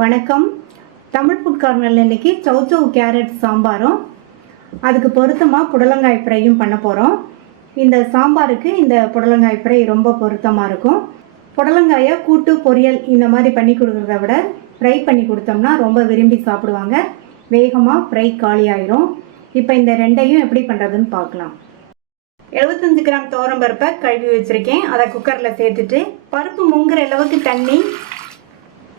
வணக்கம். தமிழ் ஃபுட் கார்னரில் இன்றைக்கி சவ் சவ் கேரட் சாம்பாரும் அதுக்கு பொருத்தமாக புடலங்காய் ஃப்ரையும் பண்ண போகிறோம். இந்த சாம்பாருக்கு இந்த புடலங்காய் ஃப்ரை ரொம்ப பொருத்தமாக இருக்கும். புடலங்காயை கூட்டு பொரியல் இந்த மாதிரி பண்ணி கொடுக்குறத விட ஃப்ரை பண்ணி கொடுத்தோம்னா ரொம்ப விரும்பி சாப்பிடுவாங்க. வேகமாக ஃப்ரை காலி ஆயிரும். இப்போ இந்த ரெண்டையும் எப்படி பண்ணுறதுன்னு பார்க்கலாம். 75 கிராம் துவரம் பருப்பை கழுவி வச்சுருக்கேன். அதை குக்கரில் சேர்த்துட்டு பருப்பு முங்குற அளவுக்கு தண்ணி,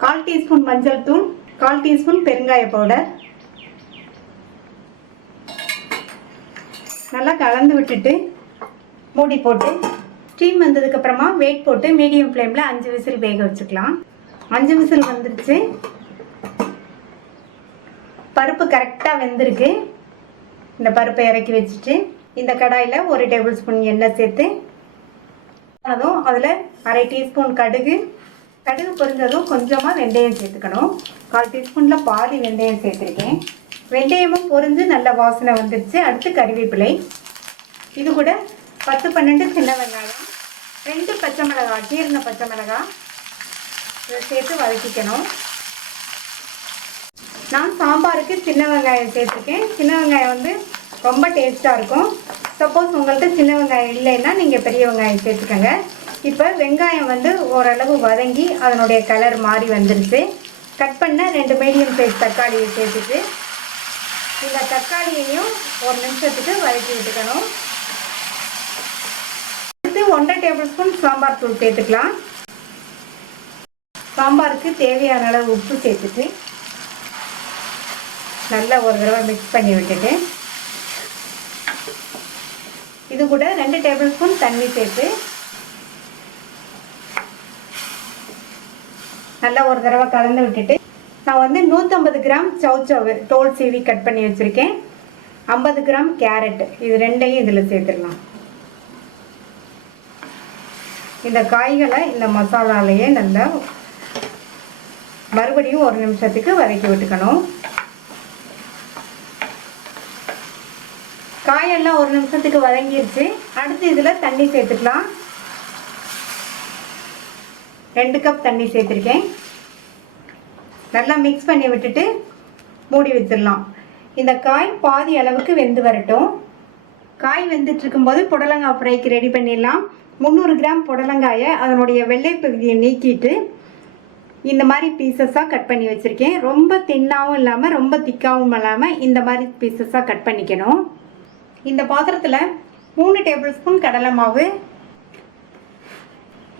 1/4 டீஸ்பூன் மஞ்சள் தூள், 1/4 டீஸ்பூன் பெருங்காய பவுடர் நல்லா கலந்து விட்டுட்டு மூடி போட்டு ஸ்டீம் வந்ததுக்கப்புறமா வெயிட் போட்டு மீடியம் ஃப்ளேமில் 5 விசில் வேக வச்சுக்கலாம். 5 விசில் வந்துருச்சு. பருப்பு கரெக்டாக வெந்திருக்கு. இந்த பருப்பை இறக்கி வச்சுட்டு இந்த கடாயில் 1 டேபிள் ஸ்பூன் எண்ணெய் சேர்த்து அதுவும் அதில் 1/2 டீஸ்பூன் கடுகு பொரிஞ்சதும் கொஞ்சமாக வெந்தயம் சேர்த்துக்கணும். 1/4 டீஸ்பூனில் பாதி வெந்தயம் சேர்த்துருக்கேன். வெந்தயமும் பொரிஞ்சு நல்ல வாசனை வந்துடுச்சு. அடுத்து கறிவேப்பிலை, இது கூட 10-12 சின்ன வெங்காயம், 2 பச்சை மிளகாய், கீறின பச்சை மிளகாய் இதை சேர்த்து வதக்கிக்கணும். நான் சாம்பாருக்கு சின்ன வெங்காயம் சேர்த்துருக்கேன். சின்ன வெங்காயம் வந்து ரொம்ப டேஸ்ட்டாக இருக்கும். சப்போஸ் உங்கள்கிட்ட சின்ன வெங்காயம் இல்லைன்னா நீங்கள் பெரிய வெங்காயம் சேர்த்துக்கோங்க. இப்போ வெங்காயம் வந்து ஓரளவு வதங்கி அதனுடைய கலர் மாறி வந்துடுச்சு. கட் பண்ண 2 மீடியம் சைஸ் தக்காளியை சேர்த்துட்டு இந்த தக்காளியையும் 1 நிமிஷத்துக்கு வதக்கி விட்டுக்கணும். அடுத்து 1/2 டேபிள் ஸ்பூன் சாம்பார் தூள் சேர்த்துக்கலாம். சாம்பாருக்கு தேவையான அளவு உப்பு சேர்த்துட்டு நல்லா ஒரு தடவை மிக்ஸ் பண்ணி விட்டுட்டு இது கூட 2 டேபிள் ஸ்பூன் தண்ணி சேர்த்து நல்லா ஒரு தடவை கலந்து விட்டுட்டு நான் வந்து 150 கிராம் சவ் சவ் தோல் சீவி கட் பண்ணி வச்சுருக்கேன். 50 கிராம் கேரட், இது ரெண்டையும் இதில் சேர்த்துடலாம். இந்த காய்களை இந்த மசாலாலேயே நல்லா மறுபடியும் 1 நிமிஷத்துக்கு வதக்கி விட்டுக்கணும். காயெல்லாம் 1 நிமிஷத்துக்கு வதங்கிடுச்சு. அடுத்து இதில் தண்ணி சேர்த்துக்கலாம். 2 கப் தண்ணி சேர்த்துருக்கேன். நல்லா மிக்ஸ் பண்ணி விட்டுட்டு மூடி வச்சிடலாம். இந்த காய் பாதி அளவுக்கு வெந்து வரட்டும். காய் வெந்துட்டு இருக்கும்போது புடலங்காய் ஃப்ரைக்கு ரெடி பண்ணிடலாம். 300 கிராம் புடலங்காயை அதனுடைய வெள்ளை பகுதியை நீக்கிட்டு இந்த மாதிரி பீசஸாக கட் பண்ணி வச்சுருக்கேன். ரொம்ப தின்னாகவும் இல்லாமல் ரொம்ப திக்காகவும் இல்லாமல் இந்த மாதிரி பீசஸாக கட் பண்ணிக்கணும். இந்த பாத்திரத்தில் 3 டேபிள் ஸ்பூன் கடலை மாவு,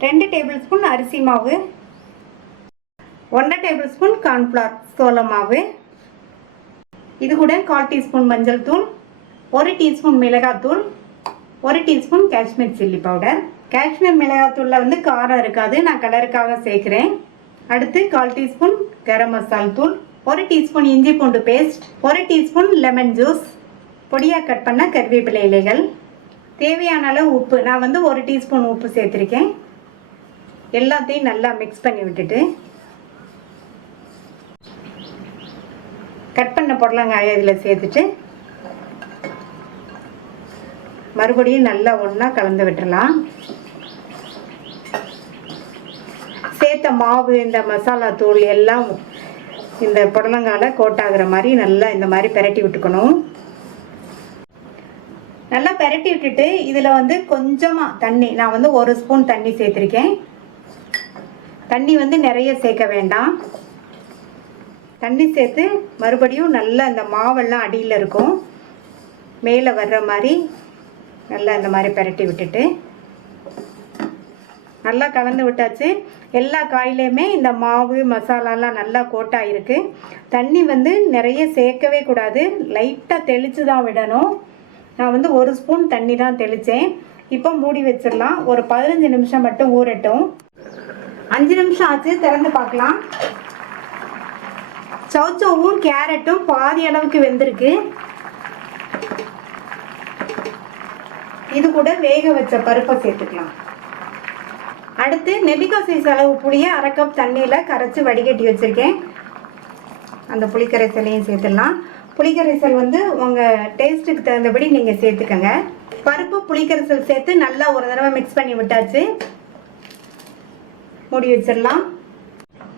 2 டேபிள் ஸ்பூன் அரிசி மாவு, 1/2 டேபிள் ஸ்பூன் கார்ன்ஃப்ளவர் சோள மாவு, இது கூட 1/4 டீஸ்பூன் மஞ்சள் தூள், 1 டீஸ்பூன் மிளகாத்தூள், 1 teaspoon Kashmir chilli powder. Kashmir மிளகாத்தூளில் வந்து காரம் இருக்காது, நான் கலருக்காக சேர்க்குறேன். அடுத்து 1/4 டீஸ்பூன் கரம் மசால் தூள், 1 டீஸ்பூன் இஞ்சி பூண்டு பேஸ்ட், 1 டீஸ்பூன் லெமன் ஜூஸ், பொடியாக கட் பண்ண கறிவேப்பிலை இலைகள், தேவையான அளவு உப்பு. நான் வந்து 1 டீஸ்பூன் உப்பு சேர்த்துருக்கேன். எல்லாத்தையும் நல்லா மிக்ஸ் பண்ணி விட்டுட்டு கட் பண்ண புடலங்காயை இதில் சேர்த்துட்டு மறுபடியும் நல்லா ஒன்றா கலந்து விட்டுடலாம். சேர்த்த மாவு, இந்த மசாலா தூள் எல்லாம் இந்த புடலங்காயில் கோட்டாகிற மாதிரி நல்லா இந்த மாதிரி பெரட்டி விட்டுக்கணும். நல்லா பெரட்டி விட்டுட்டு இதில் வந்து கொஞ்சமாக தண்ணி, நான் வந்து 1 ஸ்பூன் தண்ணி சேர்த்துருக்கேன். தண்ணி வந்து நிறைய சேர்க்க வேண்டாம். தண்ணி சேர்த்து மறுபடியும் நல்லா இந்த மாவெல்லாம் அடியில் இருக்கும், மேலே வர்ற மாதிரி நல்லா இந்த மாதிரி பெரட்டி விட்டுட்டு நல்லா கலந்து விட்டாச்சு. எல்லா காயிலையுமே இந்த மாவு மசாலாலாம் நல்லா கோட்டாயிருக்கு. தண்ணி வந்து நிறைய சேர்க்கவே கூடாது, லைட்டாக தெளித்து தான் விடணும். நான் வந்து 1 ஸ்பூன் தண்ணி தான் தெளித்தேன். இப்போ மூடி வச்சிடலாம். ஒரு 15 நிமிஷம் மட்டும் ஊறட்டும். 5 நிமிஷம் ஆச்சு, திறந்து பார்க்கலாம். சவ் சவ்வும் கேரட்டும் பாதி அளவுக்கு வெந்திருக்கு. இது கூட வேக வச்ச பருப்பை சேர்த்துக்கலாம். அடுத்து நெல்லிக்காய் சைஸ் அளவு புளியை 1/2 கப் தண்ணியில் கரைச்சி வடிகட்டி வச்சுருக்கேன். அந்த புளிக்கரைசலையும் சேர்த்துடலாம். புளிக்கரைசல் வந்து உங்கள் டேஸ்ட்டுக்கு தகுந்தபடி நீங்கள் சேர்த்துக்கங்க. பருப்பு புளிக்கரைசல் சேர்த்து நல்லா ஒரு தடவை மிக்ஸ் பண்ணி விட்டாச்சு. மூடி வச்சிடலாம்.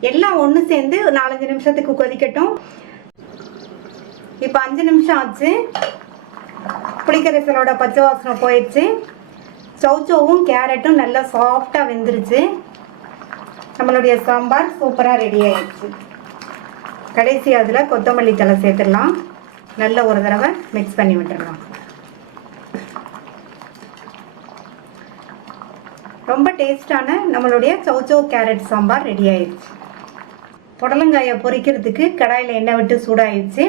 எல்லாம் ஒன்று சேர்ந்து 4-5 நிமிஷத்துக்கு கொதிக்கட்டும். இப்போ 5 நிமிஷம் ஆச்சு. புளிக்கரைசலோட பச்சை வாசனை போயிடுச்சு. சௌச்சோவும் கேரட்டும் நல்லா சாஃப்டாக வெந்துருச்சு. நம்மளுடைய சாம்பார் சூப்பராக ரெடி ஆயிடுச்சு. கடைசி அதில் கொத்தமல்லி தழை சேர்த்துடலாம். நல்ல ஒரு தடவை மிக்ஸ் பண்ணி விட்டுடலாம். ரொம்ப டேஸ்டான நம்மளுடைய சௌச்சோ கேரட் சாம்பார் ரெடி ஆயிடுச்சு. புடலங்காயை பொரிக்கிறதுக்கு கடாயில் எண்ணெய் விட்டு சூடாயிடுச்சு.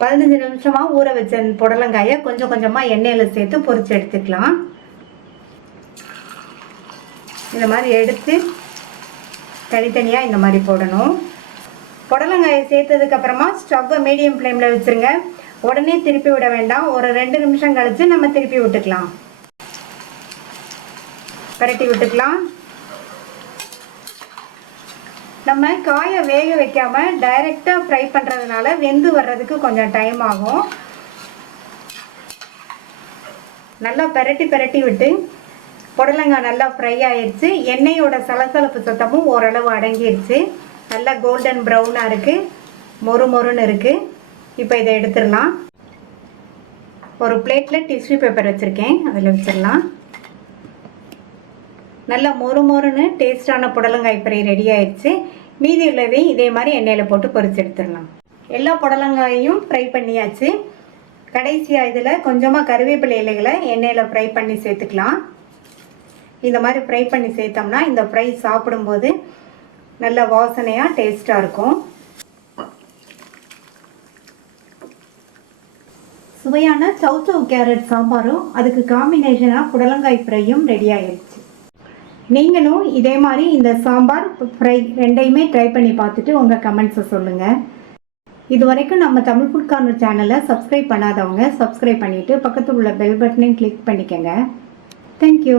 15 நிமிஷமாக ஊற வச்ச புடலங்காயை கொஞ்சம் கொஞ்சமாக எண்ணெயில் சேர்த்து பொரிச்சு எடுத்துக்கலாம். இந்த மாதிரி எடுத்து தனித்தனியாக இந்த மாதிரி போடணும். புடலங்காயை சேர்த்ததுக்கப்புறமா ஸ்டவ்வை மீடியம் ஃப்ளேமில் வச்சுருங்க. உடனே திருப்பி விட வேண்டாம். ஒரு 2 நிமிஷம் கழித்து நம்ம திருப்பி விட்டுக்கலாம். பரட்டி விட்டுக்கலாம். நம்ம காயை வேக வைக்காமல் டைரெக்டாக ஃப்ரை பண்ணுறதுனால வெந்து வர்றதுக்கு கொஞ்சம் டைம் ஆகும். நல்லா பரட்டி விட்டு புடலங்காய் நல்லா ஃப்ரை ஆயிடுச்சு. எண்ணெயோட சலசலப்பு சத்தமும் ஓரளவு அடங்கிடுச்சு. நல்லா கோல்டன் ப்ரௌனாக இருக்குது, மொறுன்னு இருக்குது. இப்போ இதை எடுத்துடலாம். ஒரு பிளேட்டில் டிஷ்யூ பேப்பர் வச்சுருக்கேன், அதில் வச்சிடலாம். நல்லா மொறுன்னு டேஸ்டான புடலங்காய் ஃப்ரை ரெடி ஆயிடுச்சு. மீதி உள்ளதையும் இதே மாதிரி எண்ணெயில் போட்டு பொரிச்சு எடுத்துடலாம். எல்லா புடலங்காயையும் ஃப்ரை பண்ணியாச்சு. கடைசியாக இதில் கொஞ்சமாக கருவேப்பிலை இலைகளை எண்ணெயில் ஃப்ரை பண்ணி சேர்த்துக்கலாம். இந்த மாதிரி ஃப்ரை பண்ணி சேர்த்தோம்னா இந்த ஃப்ரை சாப்பிடும்போது நல்ல வாசனையாக டேஸ்ட்டாக இருக்கும். சுவையான சௌச்சோ கேரட் சாம்பாரும் அதுக்கு காம்பினேஷனாக புடலங்காய் ஃப்ரையும் ரெடி ஆயிடுச்சு. நீங்களும் இதே மாதிரி இந்த சாம்பார் ஃப்ரை ரெண்டையுமே ட்ரை பண்ணி பார்த்துட்டு உங்கள் கமெண்ட்ஸை சொல்லுங்கள். இது வரைக்கும் நம்ம தமிழ் ஃபுட் கார்னர் சேனலை சப்ஸ்கிரைப் பண்ணாதவங்க சப்ஸ்கிரைப் பண்ணிவிட்டு பக்கத்தில் உள்ள பெல் பட்டனையும் கிளிக் பண்ணிக்கோங்க. தேங்க்யூ.